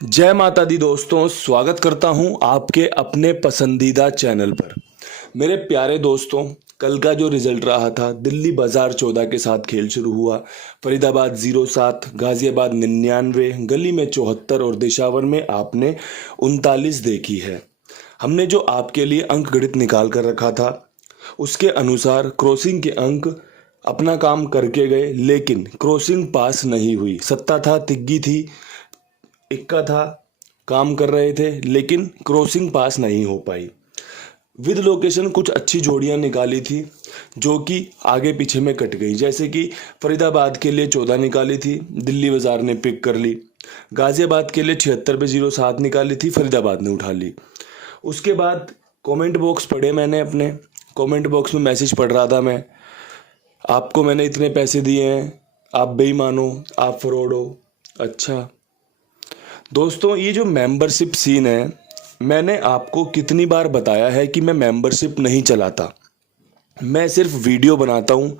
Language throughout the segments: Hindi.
जय माता दी दोस्तों, स्वागत करता हूं आपके अपने पसंदीदा चैनल पर। मेरे प्यारे दोस्तों, कल का जो रिजल्ट रहा था, दिल्ली बाजार 14 के साथ खेल शुरू हुआ। फरीदाबाद 07, गाजियाबाद 99, गली में 74 और देशावर में आपने 39 देखी है। हमने जो आपके लिए अंक गणित निकाल कर रखा था, उसके अनुसार क्रॉसिंग के अंक अपना काम करके गए, लेकिन क्रॉसिंग पास नहीं हुई। सत्ता था, तिग्गी थी, इक्का था, काम कर रहे थे, लेकिन क्रॉसिंग पास नहीं हो पाई। विद लोकेशन कुछ अच्छी जोड़ियां निकाली थी जो कि आगे पीछे में कट गई, जैसे कि फरीदाबाद के लिए 14 निकाली थी, दिल्ली बाजार ने पिक कर ली। गाजियाबाद के लिए 76 पे 07 निकाली थी, फरीदाबाद ने उठा ली। उसके बाद कमेंट बॉक्स पढ़े मैंने, अपने कमेंट बॉक्स में मैसेज पढ़ रहा था मैं, आपको मैंने इतने पैसे दिए हैं, आप बेईमान हो, आप फ्रॉड हो। अच्छा दोस्तों, ये जो मेंबरशिप सीन है, मैंने आपको कितनी बार बताया है कि मैं मेंबरशिप नहीं चलाता। मैं सिर्फ वीडियो बनाता हूँ,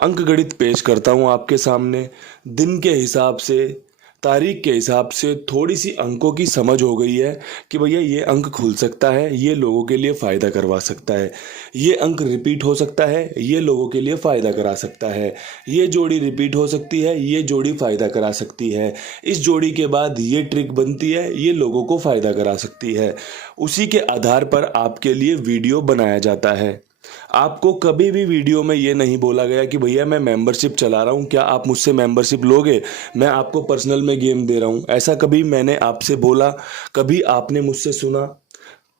अंक गणित पेश करता हूँ आपके सामने। दिन के हिसाब से, तारीख के हिसाब से थोड़ी सी अंकों की समझ हो गई है कि भैया ये अंक खुल सकता है, ये लोगों के लिए फ़ायदा करवा सकता है, ये अंक रिपीट हो सकता है, ये लोगों के लिए फ़ायदा करा सकता है, ये जोड़ी रिपीट हो सकती है, ये जोड़ी फ़ायदा करा सकती है, इस जोड़ी के बाद ये ट्रिक बनती है, ये लोगों को फ़ायदा करा सकती है। उसी के आधार पर आपके लिए वीडियो बनाया जाता है। आपको कभी भी वीडियो में ये नहीं बोला गया कि भैया मैं मेंबरशिप चला रहा हूँ, क्या आप मुझसे मेंबरशिप लोगे, मैं आपको पर्सनल में गेम दे रहा हूँ। ऐसा कभी मैंने आपसे बोला, कभी आपने मुझसे सुना?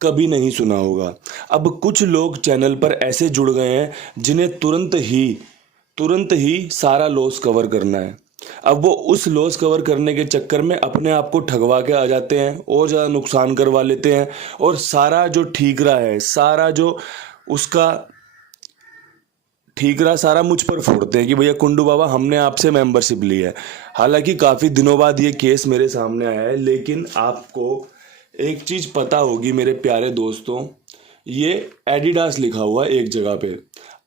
कभी नहीं सुना होगा। अब कुछ लोग चैनल पर ऐसे जुड़ गए हैं जिन्हें तुरंत ही सारा लॉस कवर करना है। अब वो उस लॉस कवर करने के चक्कर में अपने आप को ठगवा के आ जाते हैं और ज़्यादा नुकसान करवा लेते हैं, और सारा जो ठीकरा है, सारा जो उसका ठीकरा सारा मुझ पर फोड़ते हैं कि भैया कुंडू बाबा हमने आपसे मेंबरशिप ली है। हालांकि काफ़ी दिनों बाद ये केस मेरे सामने आया है, लेकिन आपको एक चीज़ पता होगी मेरे प्यारे दोस्तों, ये एडिडास लिखा हुआ है एक जगह पे।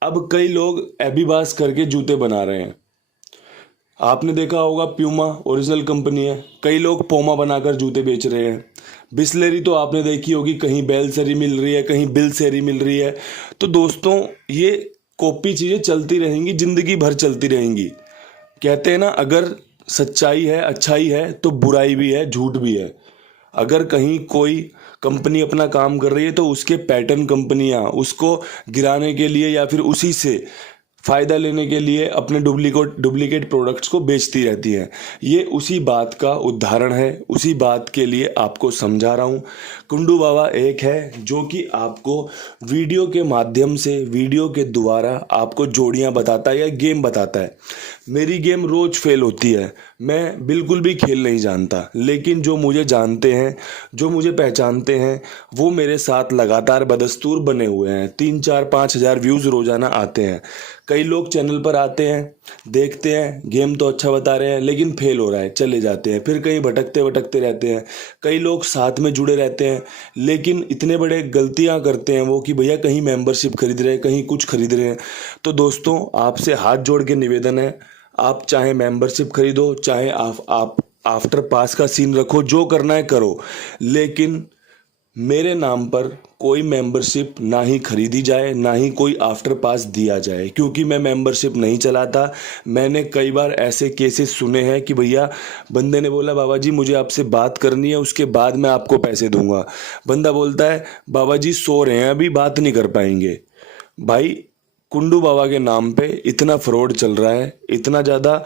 अब कई लोग एबिबास करके जूते बना रहे हैं। आपने देखा होगा प्यूमा ओरिजिनल कंपनी है, कई लोग पोमा बनाकर जूते बेच रहे हैं। बिस्लेरी तो आपने देखी होगी, कहीं बेलसेरी मिल रही है, कहीं बिलसेरी मिल रही है। तो दोस्तों, ये कॉपी चीज़ें चलती रहेंगी, जिंदगी भर चलती रहेंगी। कहते हैं ना, अगर सच्चाई है, अच्छाई है, तो बुराई भी है, झूठ भी है। अगर कहीं कोई कंपनी अपना काम कर रही है तो उसके पैटर्न कंपनियां उसको गिराने के लिए या फिर उसी से फ़ायदा लेने के लिए अपने डुप्लीकेट प्रोडक्ट्स को बेचती रहती हैं। ये उसी बात का उदाहरण है, उसी बात के लिए आपको समझा रहा हूँ। कुंडू बाबा एक है जो कि आपको वीडियो के माध्यम से, वीडियो के द्वारा आपको जोड़ियाँ बताता है या गेम बताता है। मेरी गेम रोज़ फेल होती है, मैं बिल्कुल भी खेल नहीं जानता, लेकिन जो मुझे जानते हैं, जो मुझे पहचानते हैं, वो मेरे साथ लगातार बदस्तूर बने हुए हैं। 3-4-5 हज़ार व्यूज़ रोज़ाना आते हैं। कई लोग चैनल पर आते हैं, देखते हैं गेम तो अच्छा बता रहे हैं, लेकिन फेल हो रहा है, चले जाते हैं, फिर कहीं भटकते भटकते रहते हैं। कई लोग साथ में जुड़े रहते हैं, लेकिन इतने बड़े गलतियां करते हैं वो कि भैया कहीं मेंबरशिप खरीद रहे हैं, कहीं कुछ खरीद रहे हैं। तो दोस्तों, आपसे हाथ जोड़ के निवेदन है, आप चाहे मेंबरशिप खरीदो, चाहे आप आफ्टर पास का सीन रखो, जो करना है करो, लेकिन मेरे नाम पर कोई मेंबरशिप ना ही खरीदी जाए, ना ही कोई आफ्टर पास दिया जाए, क्योंकि मैं मेंबरशिप नहीं चलाता। मैंने कई बार ऐसे केसेस सुने हैं कि भैया बंदे ने बोला बाबा जी मुझे आपसे बात करनी है, उसके बाद मैं आपको पैसे दूंगा। बंदा बोलता है बाबा जी सो रहे हैं, अभी बात नहीं कर पाएंगे। भाई, कुंडू बाबा के नाम पे इतना फ्रॉड चल रहा है, इतना ज़्यादा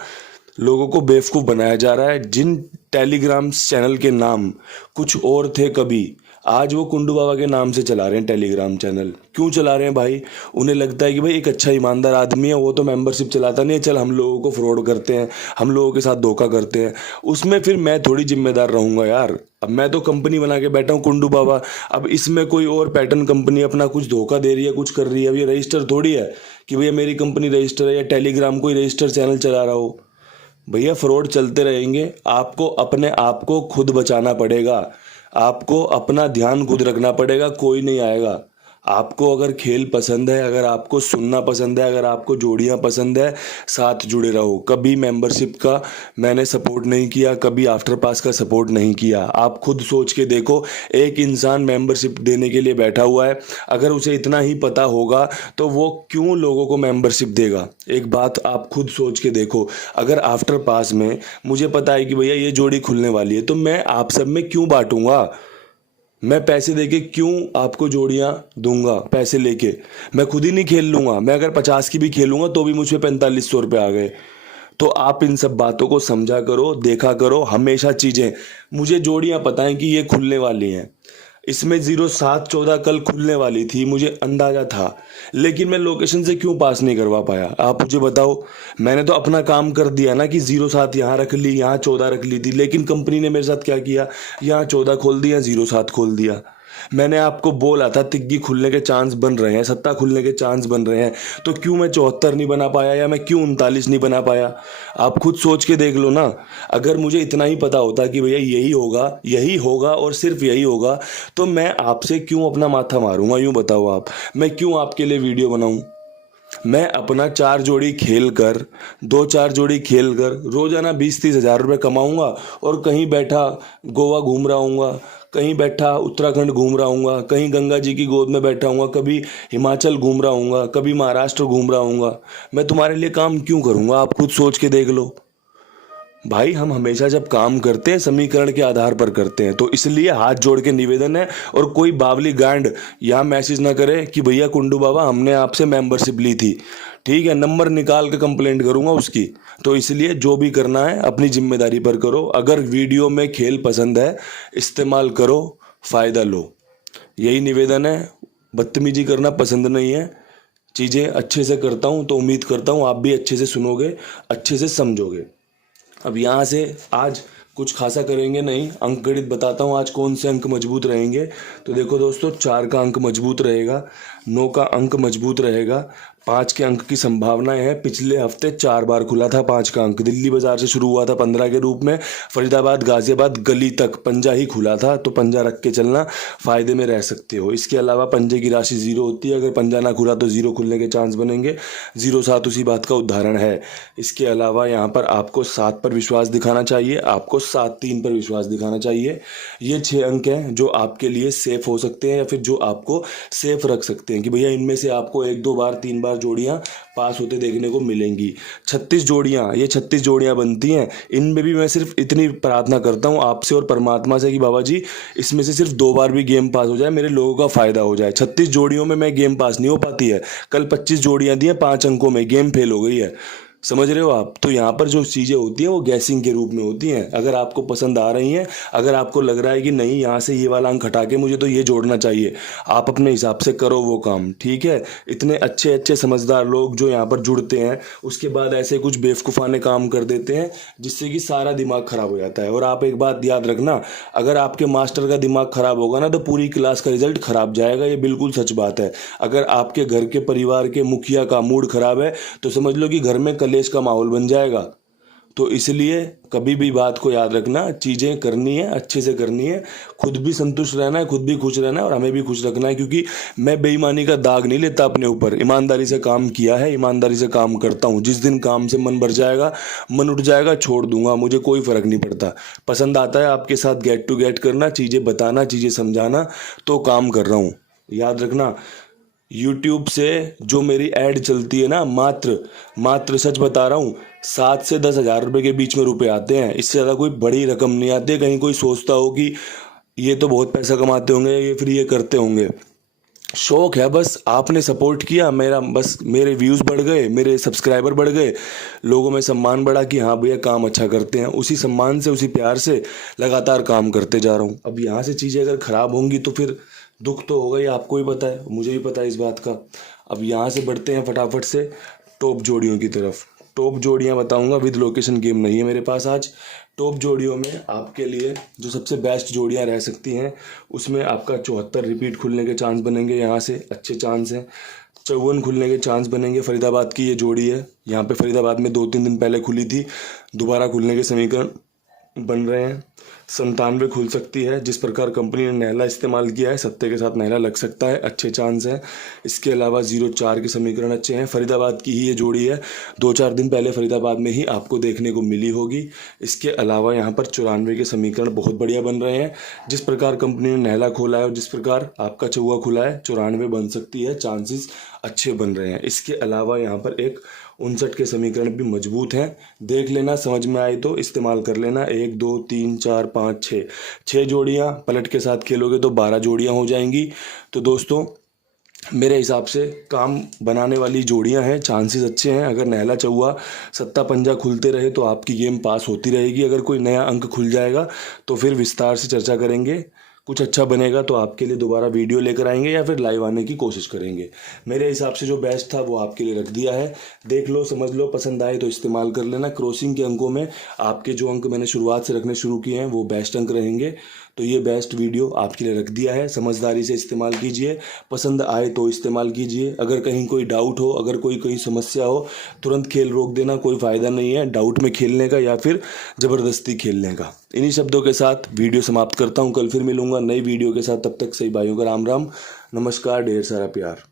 लोगों को बेवकूफ़ बनाया जा रहा है। जिन टेलीग्राम चैनल के नाम कुछ और थे कभी, आज वो कुंडू बाबा के नाम से चला रहे हैं टेलीग्राम चैनल। क्यों चला रहे हैं भाई? उन्हें लगता है कि भाई एक अच्छा ईमानदार आदमी है, वो तो मेंबरशिप चलाता नहीं है, चल हम लोगों को फ्रॉड करते हैं, हम लोगों के साथ धोखा करते हैं। उसमें फिर मैं थोड़ी जिम्मेदार रहूंगा यार। अब मैं तो कंपनी बना के बैठा हूँ कुंडू बाबा, अब इसमें कोई और पैटर्न कंपनी अपना कुछ धोखा दे रही है, कुछ कर रही है, अब ये रजिस्टर थोड़ी है कि भैया मेरी कंपनी रजिस्टर है या टेलीग्राम कोई रजिस्टर चैनल चला रहा हो। भैया फ्रॉड चलते रहेंगे, आपको अपने आप को खुद बचाना पड़ेगा, आपको अपना ध्यान खुद रखना पड़ेगा, कोई नहीं आएगा। आपको अगर खेल पसंद है, अगर आपको सुनना पसंद है, अगर आपको जोड़ियाँ पसंद है, साथ जुड़े रहो। कभी मेंबरशिप का मैंने सपोर्ट नहीं किया, कभी आफ्टर पास का सपोर्ट नहीं किया। आप खुद सोच के देखो, एक इंसान मेंबरशिप देने के लिए बैठा हुआ है, अगर उसे इतना ही पता होगा तो वो क्यों लोगों को मेंबरशिप देगा? एक बात आप खुद सोच के देखो, अगर आफ्टर पास में मुझे पता है कि भैया ये जोड़ी खुलने वाली है, तो मैं आप सब में क्यों बांटूंगा? मैं पैसे देके क्यों आपको जोड़ियां दूंगा? पैसे लेके मैं खुद ही नहीं खेल लूंगा। मैं अगर 50 की भी खेलूंगा तो भी मुझ पे 4500 रुपये आ गए। तो आप इन सब बातों को समझा करो, देखा करो हमेशा चीजें। मुझे जोड़ियां पता है कि ये खुलने वाली हैं, इसमें 0714 कल खुलने वाली थी, मुझे अंदाजा था, लेकिन मैं लोकेशन से क्यों पास नहीं करवा पाया? आप मुझे बताओ। मैंने तो अपना काम कर दिया ना कि 07 यहाँ रख ली, यहाँ 14 रख ली थी, लेकिन कंपनी ने मेरे साथ क्या किया? यहाँ 14 खोल दिया, 07 खोल दिया। मैंने आपको बोला था तिग्गी खुलने के चांस बन रहे हैं, सत्ता खुलने के चांस बन रहे हैं, तो क्यों मैं 74 नहीं बना पाया, या मैं क्यों 39 नहीं बना पाया? आप खुद सोच के देख लो ना। अगर मुझे इतना ही पता होता कि भैया यही होगा और सिर्फ यही होगा, तो मैं आपसे क्यों अपना माथा मारूंगा? यूं बताओ आप, मैं क्यों आपके लिए वीडियो बनाऊं? मैं अपना 4 जोड़ी खेल कर, 2-4 जोड़ी खेल कर रोजाना 20-30 हज़ार रुपये कमाऊंगा, और कहीं बैठा गोवा घूम रहा हूँगा, कहीं बैठा उत्तराखंड घूम रहा हूँगा, कहीं गंगा जी की गोद में बैठा हूँगा, कभी हिमाचल घूम रहा हूँगा, कभी महाराष्ट्र घूम रहा हूँगा। मैं तुम्हारे लिए काम क्यों करूँगा? आप खुद सोच के देख लो। भाई हम हमेशा जब काम करते हैं समीकरण के आधार पर करते हैं, तो इसलिए हाथ जोड़ के निवेदन है, और कोई बावली गांड यहाँ मैसेज ना करे कि भैया कुंडू बाबा हमने आपसे मेंबरशिप ली थी, ठीक है, नंबर निकाल के कंप्लेंट करूंगा उसकी। तो इसलिए जो भी करना है अपनी जिम्मेदारी पर करो। अगर वीडियो में खेल पसंद है, इस्तेमाल करो, फायदा लो, यही निवेदन है। बदतमीजी करना पसंद नहीं है। चीज़ें अच्छे से करता हूँ तो उम्मीद करता हूँ आप भी अच्छे से सुनोगे, अच्छे से समझोगे। अब यहाँ से आज कुछ खासा करेंगे नहीं, अंक गणित बताता हूँ आज कौन से अंक मजबूत रहेंगे। तो देखो दोस्तों, 4 का अंक मजबूत रहेगा, 9 का अंक मजबूत रहेगा, 5 के अंक की संभावनाएं है। पिछले हफ्ते 4 बार खुला था 5 का अंक। दिल्ली बाजार से शुरू हुआ था 15 के रूप में, फरीदाबाद गाजियाबाद गली तक पंजा ही खुला था, तो पंजा रख के चलना, फायदे में रह सकते हो। इसके अलावा पंजे की राशि 0 होती है, अगर पंजा ना खुला तो 0 खुलने के चांस बनेंगे। 07 उसी बात का उदाहरण है। इसके अलावा यहाँ पर आपको 7 पर विश्वास दिखाना चाहिए, आपको 7-3 पर विश्वास दिखाना चाहिए। ये 6 अंक हैं जो आपके लिए सेफ हो सकते हैं, या फिर जो आपको सेफ रख सकते हैं कि भैया इनमें से आपको 1-2 बार 3 बार जोड़ियां पास होते देखने को मिलेंगी। 36 जोड़ियां, ये 36 जोड़ियां बनती हैं। इनमें भी मैं सिर्फ इतनी प्रार्थना करता हूं आपसे और परमात्मा से कि बाबा जी इसमें से सिर्फ 2 बार भी गेम पास हो जाए, मेरे लोगों का फायदा हो जाए। 36 जोड़ियों में मैं गेम पास नहीं हो पाती है। कल 25 जोड़ियां दी हैं 5 अंकों में, गेम फेल हो गई है। समझ रहे हो आप? तो यहाँ पर जो चीज़ें होती हैं वो गैसिंग के रूप में होती हैं। अगर आपको पसंद आ रही हैं, अगर आपको लग रहा है कि नहीं यहाँ से ये वाला अंक हटा के मुझे तो ये जोड़ना चाहिए, आप अपने हिसाब से करो वो काम, ठीक है। इतने अच्छे अच्छे समझदार लोग जो यहाँ पर जुड़ते हैं, उसके बाद ऐसे कुछ बेवकूफ़ाने काम कर देते हैं जिससे कि सारा दिमाग खराब हो जाता है। और आप एक बात याद रखना, अगर आपके मास्टर का दिमाग खराब होगा ना तो पूरी क्लास का रिजल्ट खराब जाएगा, ये बिल्कुल सच बात है। अगर आपके घर के परिवार के मुखिया का मूड खराब है तो समझ लो कि घर में कलेश का माहौल बन जाएगा। तो इसलिए कभी भी बात को याद रखना, चीज़ें करनी है, अच्छे से करनी है, खुद भी संतुष्ट रहना है, खुद भी खुश रहना है, और हमें भी खुश रखना है। क्योंकि मैं बेईमानी का दाग नहीं लेता अपने ऊपर, ईमानदारी से काम किया है, ईमानदारी से काम करता हूँ। जिस दिन काम से मन भर जाएगा, मन उठ जाएगा, छोड़ दूंगा, मुझे कोई फ़र्क नहीं पड़ता। पसंद आता है आपके साथ गेट टू गेट करना, चीज़ें बताना, चीज़ें समझाना, तो काम कर रहा हूँ। याद रखना, YouTube से जो मेरी ऐड चलती है ना, मात्र सच बता रहा हूँ, 7 से 10 हज़ार रुपये के बीच में रुपए आते हैं। इससे ज़्यादा कोई बड़ी रकम नहीं आती है। कहीं कोई सोचता हो कि ये तो बहुत पैसा कमाते होंगे, ये फिर ये करते होंगे। शौक है बस, आपने सपोर्ट किया मेरा, बस मेरे व्यूज़ बढ़ गए, मेरे सब्सक्राइबर बढ़ गए, लोगों में सम्मान बढ़ा कि हाँ भैया काम अच्छा करते हैं। उसी सम्मान से, उसी प्यार से लगातार काम करते जा रहा हूँ। अब यहाँ से चीज़ें अगर ख़राब होंगी तो फिर दुख तो होगा ही, आपको भी पता है, मुझे भी पता है इस बात का। अब यहाँ से बढ़ते हैं फटाफट से टॉप जोड़ियों की तरफ। टॉप जोड़ियाँ बताऊँगा, विद लोकेशन गेम नहीं है मेरे पास आज। टॉप जोड़ियों में आपके लिए जो सबसे बेस्ट जोड़ियाँ रह सकती हैं, उसमें आपका 74 रिपीट खुलने के चांस बनेंगे, यहाँ से अच्छे चांस हैं। 54 खुलने के चांस बनेंगे। फरीदाबाद की ये जोड़ी है, यहाँ पे फरीदाबाद में 2-3 दिन पहले खुली थी, दोबारा खुलने के समीकरण बन रहे हैं, 97 खुल सकती है। जिस प्रकार कंपनी ने नहला इस्तेमाल किया है, सत्ते के साथ नहला लग सकता है, अच्छे चांस है। इसके अलावा 04 के समीकरण अच्छे हैं। फरीदाबाद की ही ये जोड़ी है, 2-4 दिन पहले फरीदाबाद में ही आपको देखने को मिली होगी। इसके अलावा यहाँ पर 94 के समीकरण बहुत बढ़िया बन रहे हैं। जिस प्रकार कंपनी ने नहला खोला है और जिस प्रकार आपका चौवा खुला है, 94 बन सकती है, चांसेस अच्छे बन रहे हैं। इसके अलावा यहाँ पर एक 59 के समीकरण भी मजबूत हैं, देख लेना, समझ में आए तो इस्तेमाल कर लेना। 1 2 3 4 5 6 जोड़ियाँ पलट के साथ खेलोगे तो 12 जोड़ियाँ हो जाएंगी। तो दोस्तों मेरे हिसाब से काम बनाने वाली जोड़ियां हैं, चांसेस अच्छे हैं। अगर नहला चौवा सत्ता पंजा खुलते रहे तो आपकी गेम पास होती रहेगी। अगर कोई नया अंक खुल जाएगा तो फिर विस्तार से चर्चा करेंगे। कुछ अच्छा बनेगा तो आपके लिए दोबारा वीडियो लेकर आएंगे या फिर लाइव आने की कोशिश करेंगे। मेरे हिसाब से जो बेस्ट था वो आपके लिए रख दिया है, देख लो, समझ लो, पसंद आए तो इस्तेमाल कर लेना। क्रॉसिंग के अंकों में आपके जो अंक मैंने शुरुआत से रखने शुरू किए हैं वो बेस्ट अंक रहेंगे। तो ये बेस्ट वीडियो आपके लिए रख दिया है, समझदारी से इस्तेमाल कीजिए, पसंद आए तो इस्तेमाल कीजिए। अगर कहीं कोई डाउट हो, अगर कोई समस्या हो, तुरंत खेल रोक देना, कोई फ़ायदा नहीं है डाउट में खेलने का या फिर ज़बरदस्ती खेलने का। इन्हीं शब्दों के साथ वीडियो समाप्त करता हूँ, कल फिर मिलूंगा नई वीडियो के साथ। तब तक सही भाइयों का राम राम, नमस्कार, ढेर सारा प्यार।